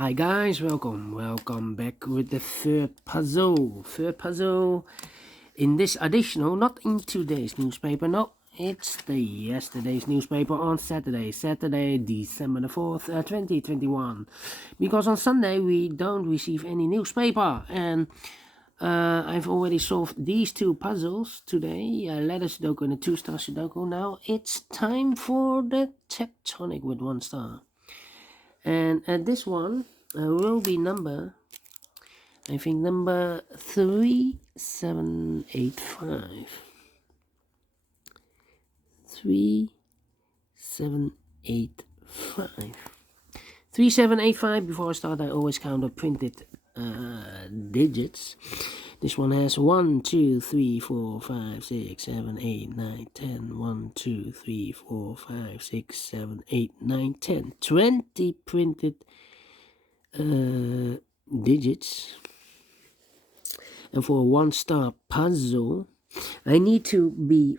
Hi guys, welcome back with the third puzzle in this additional, not in today's newspaper, no, it's the yesterday's newspaper on Saturday December the 4th 2021, because on Sunday we don't receive any newspaper. And I've already solved these two puzzles today, letter Sudoku and a 2-star Sudoku. Now it's time for the Tectonic with 1 star. And this one will be number, I think, number 3785. 3785. 3785. Before I start, I always count the printed digits. This one has 1, 2, 3, 4, 5, 6, 7, 8, 9, 10. 1, 2, 3, 4, 5, 6, 7, 8, 9, 10. 20 printed digits. And for a 1-star puzzle, I need to be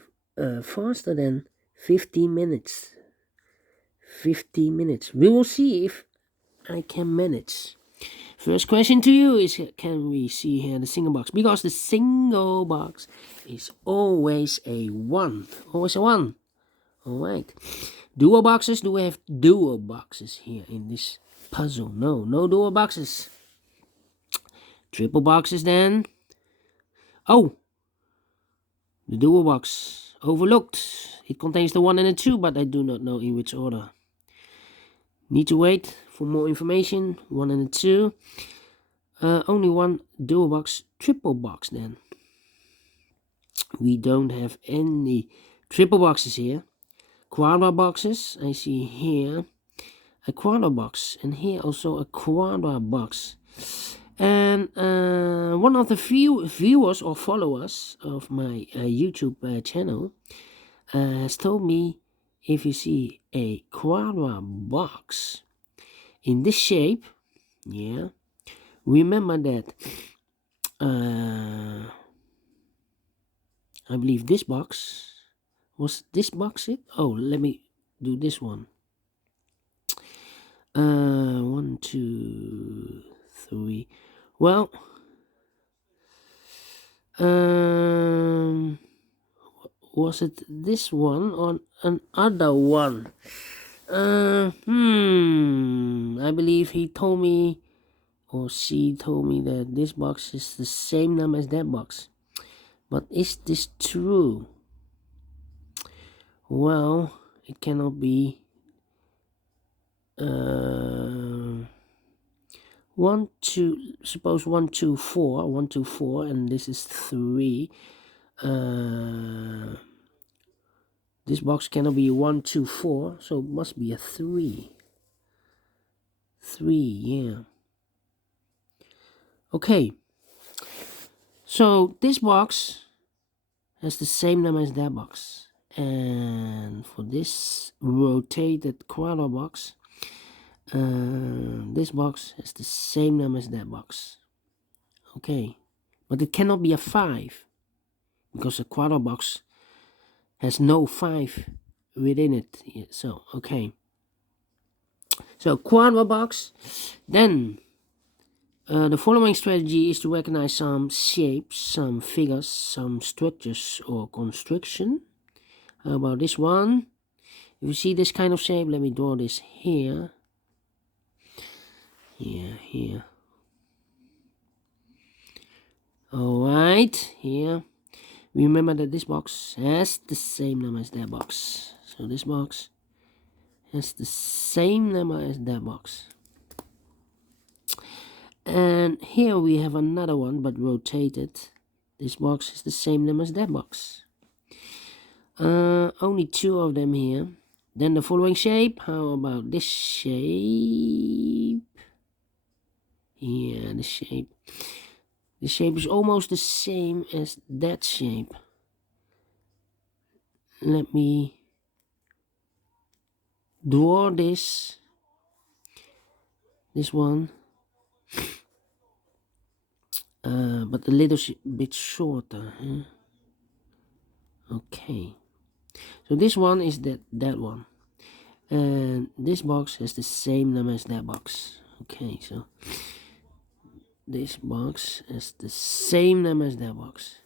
faster than 15 minutes. 15 minutes. We will see if I can manage. First question to you is, can we see here the single box? Because the single box is always a 1. Always a 1. Alright. Dual boxes. Do we have dual boxes here in this puzzle? No dual boxes. Triple boxes then. Oh! The dual box. Overlooked. It contains the 1 and the 2, but I do not know in which order. Need to wait for more information. 1 and a 2. Only one dual box, triple box then. We don't have any triple boxes here. Quadra boxes. I see here a quadra box, and here also a quadra box. And one of the few viewers or followers of my YouTube channel has told me, if you see a quadra box in this shape, yeah, remember that I believe this box, was this box it? Oh, let me do this one. 1, 2, 3. Well, was it this one or another one? I believe he told me, or she told me, that this box is the same number as that box. But is this true? Well, it cannot be. 1, 2, suppose 1, 2, 4, 1, 2, 4, and this is 3. This box cannot be 1, 2, 4, so it must be a 3. 3, yeah. Okay. So this box has the same number as that box. And for this rotated quadra box, this box has the same number as that box. Okay. But it cannot be a 5, because a quadra box has no 5 within it. Yeah, so, okay. So, quadra box. Then, the following strategy is to recognize some shapes, some figures, some structures or construction. How about this one? If you see this kind of shape, let me draw this here. Here. Alright, here. Remember that this box has the same number as that box. So this box has the same number as that box. And here we have another one, but rotated. This box has the same number as that box. Only 2 of them here. Then the following shape. How about this shape? Yeah, the shape. The shape is almost the same as that shape. Let me draw this one, but a little bit shorter, huh? Okay, so this one is that one, and this box has the same number as that box. Okay, so this box is the same number as that box,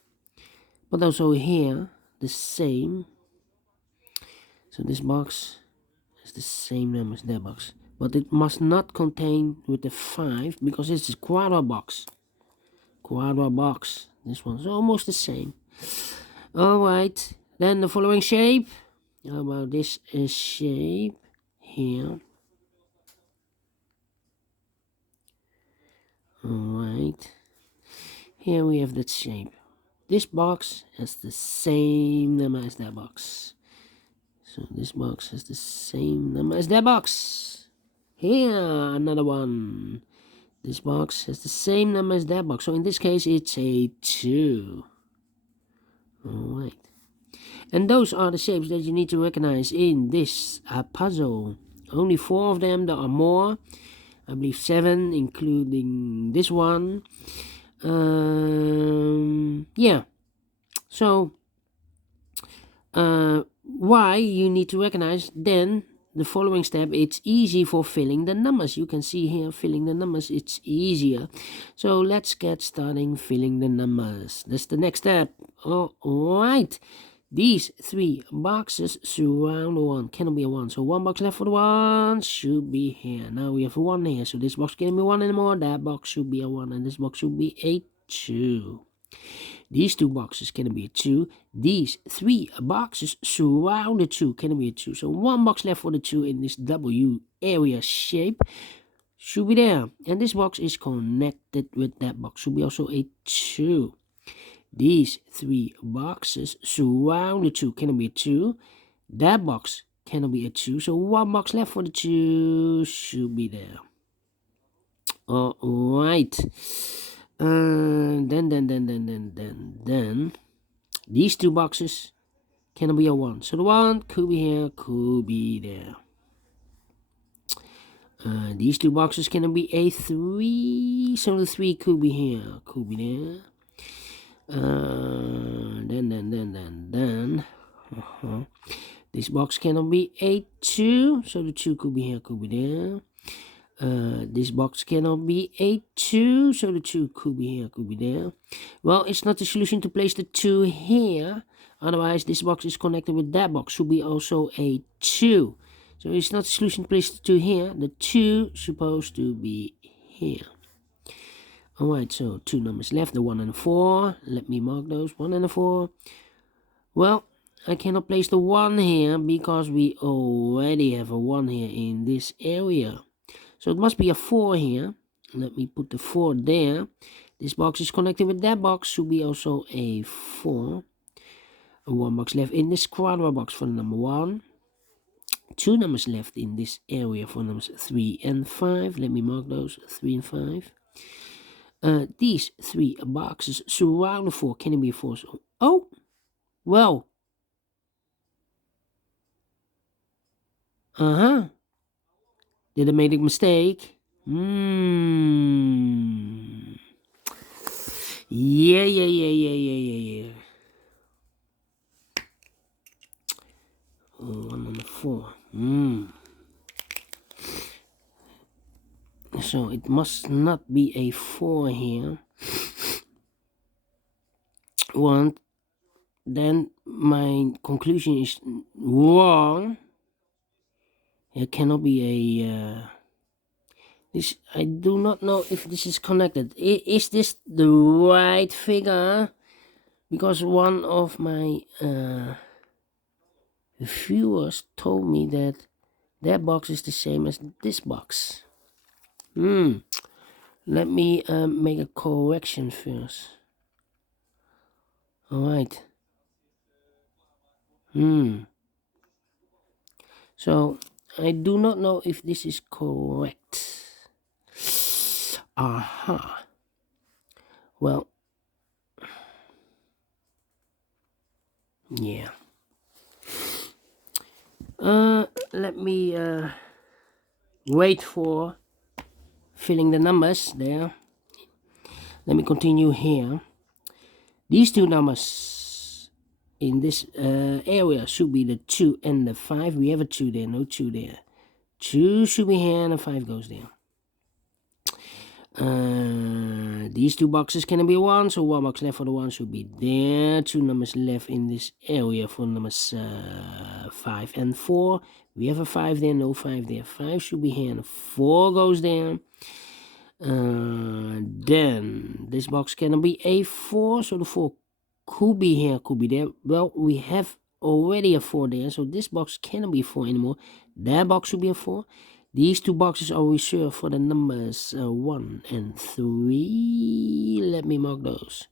but also here the same. So this box is the same number as that box, but it must not contain with the 5 because this is quadra box. This one's almost the same. All right, then the following shape. How about this shape here? All right, here we have that shape. This box has the same number as that box. So this box has the same number as that box. Here, another one. This box has the same number as that box. So in this case, it's a 2. Alright. And those are the shapes that you need to recognize in this puzzle. Only 4 of them. There are more. I believe 7, including this one. Yeah. So, why you need to recognize then the following step. It's easy for filling the numbers. You can see here filling the numbers, it's easier. So let's get starting filling the numbers. That's the next step. All right, these 3 boxes surround the 1. Cannot be a 1, so 1 box left for the 1 should be here. Now we have a 1 here, so this box can't be 1 anymore. That box should be a 1, and this box should be a 2. These 2 boxes can be a 2. These 3 boxes surround the 2 can be a 2. So 1 box left for the 2 in this W area shape should be there. And this box is connected with that box. Should be also a 2. These 3 boxes surround the 2 can be a 2. That box cannot be a 2. So 1 box left for the 2 should be there. Alright. Then these 2 boxes cannot be a 1. So the 1 could be here, could be there. These 2 boxes cannot be a 3. So the 3 could be here, could be there. This box cannot be a 2. So the 2 could be here, could be there. This box cannot be a 2, so the 2 could be here, could be there. Well, it's not the solution to place the 2 here, otherwise this box is connected with that box, should be also a 2. So it's not the solution to place the 2 here, the 2 supposed to be here. Alright, so 2 numbers left, the 1 and the 4. Let me mark those, 1 and the 4. Well, I cannot place the 1 here because we already have a 1 here in this area. So it must be a 4 here. Let me put the 4 there. This box is connected with that box. Should be also a 4. A 1 box left in this quadra box for number 1. 2 numbers left in this area for numbers 3 and 5. Let me mark those, 3 and 5. These 3 boxes surround the 4. Can it be a 4? So, oh, well. Did I make a mistake? Yeah. 1 and 4. So it must not be a 4 here. 1. Then my conclusion is wrong. It cannot be a... this, I do not know if this is connected. Is this the right figure? Because one of my viewers told me that that box is the same as this box. Let me make a correction first. Alright. So I do not know if this is correct. Well, yeah. Let me wait for filling the numbers there. Let me continue here. These 2 numbers in this area should be the 2 and the 5. We have a 2 there, no 2 there. 2 should be here and a 5 goes there. These two boxes can be 1, so 1 box left for the 1 should be there. 2 numbers left in this area for numbers 5 and 4. We have a 5 there, no 5 there. 5 should be here, and 4 goes there. Then this box can be a 4, so the 4 could be here, could be there. Well, we have already a 4 there, so this box cannot be 4 anymore. That box should be a 4. These two boxes are reserved for the numbers 1 and 3. Let me mark those.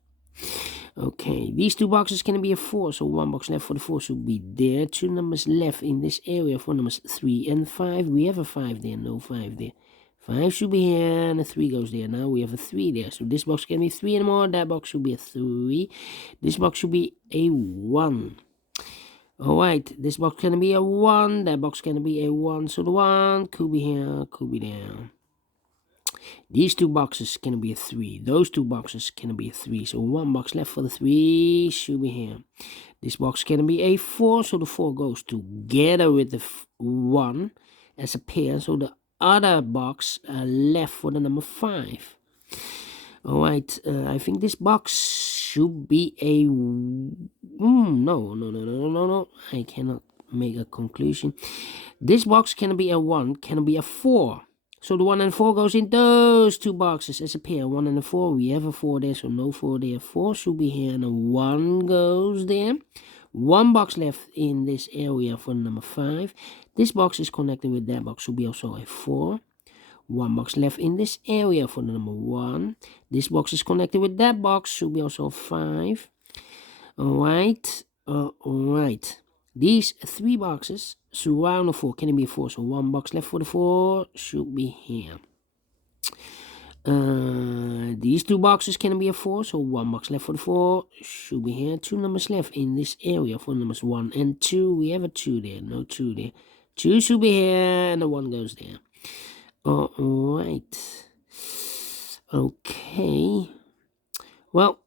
Okay, these two boxes can be a 4, so 1 box left for the 4 should be there. 2 numbers left in this area for numbers 3 and 5. We have a 5 there, no 5 there. 5 should be here, and a 3 goes there. Now we have a 3 there, so this box can be 3 anymore. That box should be a 3. This box should be a 1. Alright, this box can be a 1. That box can be a 1, so the 1 could be here, could be there. These two boxes can be a 3. Those two boxes can be a 3. So 1 box left for the 3 should be here. This box can be a 4. So the 4 goes together with the 1 as a pair. So the other box left for the number 5. Alright, I think this box should be a... No. I cannot make a conclusion. This box can be a 1, can be a 4. So the 1 and 4 goes in those two boxes as a pair. 1 and a 4, we have a 4 there, so no 4 there. 4 should be here, and a 1 goes there. 1 box left in this area for number 5. This box is connected with that box, should be also a 4. 1 box left in this area for the number 1. This box is connected with that box, should be also 5. Alright. These 3 boxes surround the 4, can it be a 4? So 1 box left for the 4 should be here. These 2 boxes can be a 4, so 1 box left for the 4 should be here. 2 numbers left in this area for numbers 1 and 2. We have a 2 there, no 2 there. 2 should be here, and the 1 goes there. Alright. Okay. Well,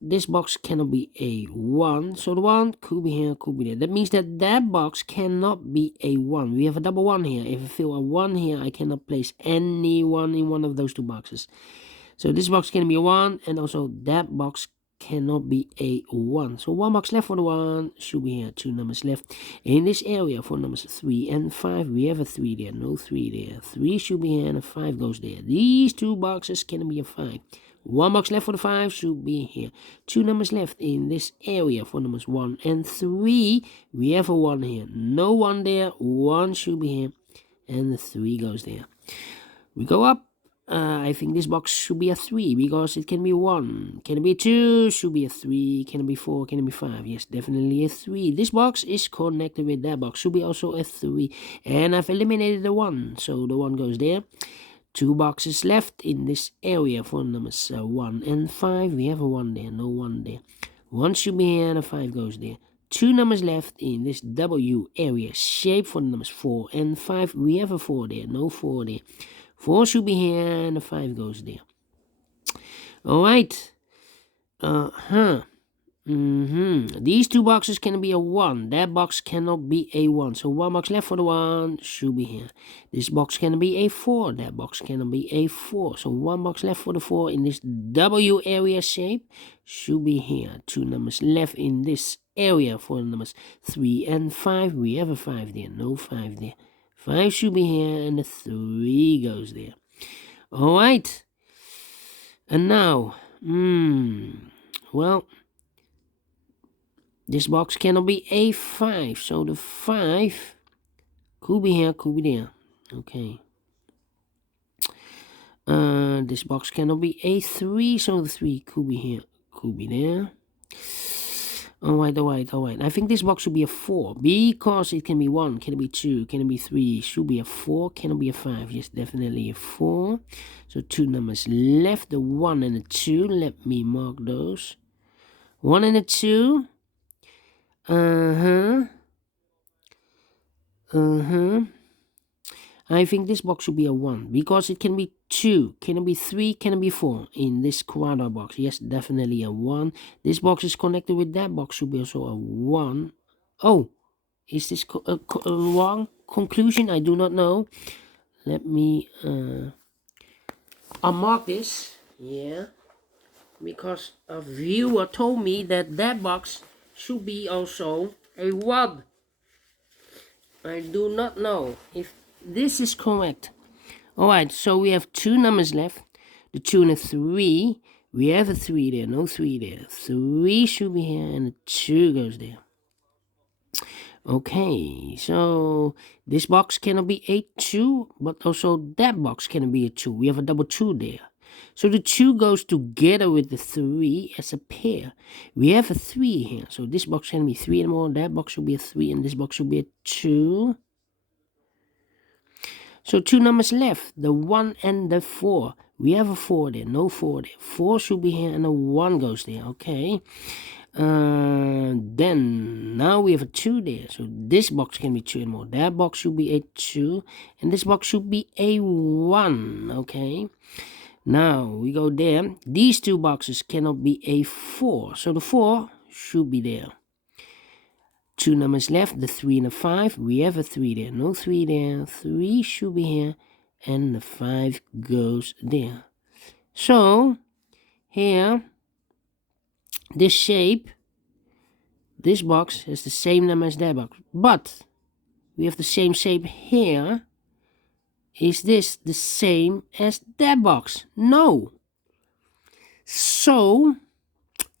this box cannot be a 1, so the 1 could be here, could be there. That means that that box cannot be a 1. We have a double 1 here. If I fill a 1 here, I cannot place any 1 in one of those two boxes. So this box can be a 1, and also that box cannot be a 1. So 1 box left for the 1 should be here. 2 numbers left in this area for numbers 3 and 5. We have a 3 there, no 3 there. 3 should be here, and a 5 goes there. These two boxes can be a 5. 1 box left for the 5 should be here. 2 numbers left in this area for numbers 1 and 3. We have a 1 here. No 1 there. 1 should be here. And the 3 goes there. We go up. I think this box should be a 3 because it can be 1. Can it be 2? Should be a 3. Can it be 4? Can it be 5? Yes, definitely a 3. This box is connected with that box. Should be also a 3. And I've eliminated the 1. So the 1 goes there. 2 boxes left in this area for numbers 1 and 5. We have a 1 there, no 1 there. 1 should be here, and a 5 goes there. 2 numbers left in this W area shape for numbers 4 and 5. We have a 4 there, no 4 there. 4 should be here, and a 5 goes there. Alright. These 2 boxes can be a 1. That box cannot be a 1. So 1 box left for the 1 should be here. This box can be a 4. That box cannot be a 4. So 1 box left for the 4 in this W area shape should be here. 2 numbers left in this area for numbers 3 and 5. We have a 5 there. No 5 there. 5 should be here, and the 3 goes there. Alright. And now, well, this box cannot be a 5, so the 5 could be here, could be there. Okay. This box cannot be a 3, so the 3 could be here, could be there. Alright. I think this box should be a 4 because it can be 1, can it be 2, can it be 3, should be a 4, can it be a 5? Yes, definitely a 4. So 2 numbers left, the 1 and the 2. Let me mark those. 1 and a 2. I think this box should be a 1 because it can be 2, can it be 3, can it be 4 in this quadra box? Yes, definitely a 1. This box is connected with that box, should be also a 1. Oh, is this a wrong conclusion? I do not know. Let me I'll mark this, yeah, because a viewer told me that that box should be also a 1. I do not know if this is correct. Alright, so we have 2 numbers left. The 2 and a 3. We have a 3 there, no 3 there. 3 should be here and a 2 goes there. Okay, so this box cannot be a 2, but also that box cannot be a 2. We have a double 2 there. So the 2 goes together with the 3 as a pair. We have a 3 here, so this box can be 3 and more. That box should be a 3 and this box should be a 2. So 2 numbers left, the 1 and the 4. We have a 4 there, no 4 there. 4 should be here and a 1 goes there, okay. Then now we have a 2 there, so this box can be 2 and more. That box should be a 2 and this box should be a 1, okay. Now we go there. These 2 boxes cannot be a 4, so the 4 should be there. 2 numbers left, the 3 and the 5. We have a 3 there, no 3 there. 3 should be here and the 5 goes there. So here, this shape, this box has the same number as that box, but we have the same shape here. Is this the same as that box? No. So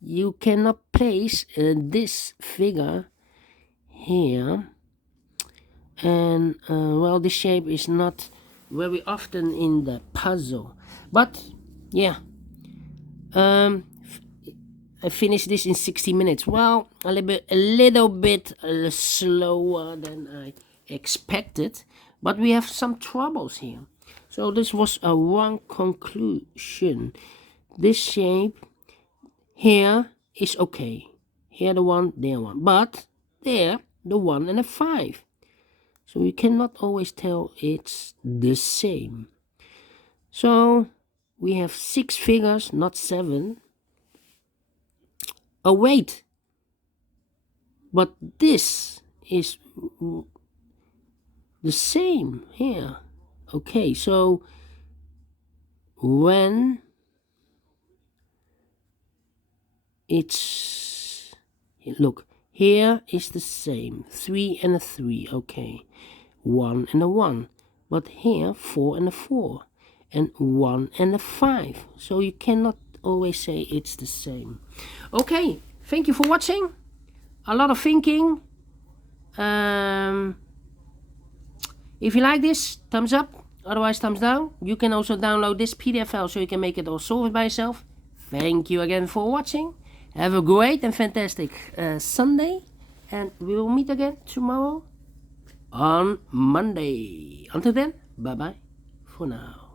you cannot place this figure here, and well, this shape is not very often in the puzzle, but yeah, I finished this in 60 minutes. Well, a little bit slower than I expected, but we have some troubles here. So this was a wrong conclusion. This shape here is okay. Here the 1, there 1, but there the 1 and a 5. So you cannot always tell it's the same. So we have 6 figures, not 7. Oh wait, but this is the same here. Okay, so when it's, look, here is the same, 3 and a 3, okay, 1 and a 1, but here 4 and a 4, and 1 and a 5, so you cannot always say it's the same. Okay, thank you for watching. A lot of thinking. If you like this, thumbs up, otherwise thumbs down. You can also download this PDF file so you can make it all solve it by yourself. Thank you again for watching. Have a great and fantastic Sunday, and we will meet again tomorrow on Monday. Until then, bye bye for now.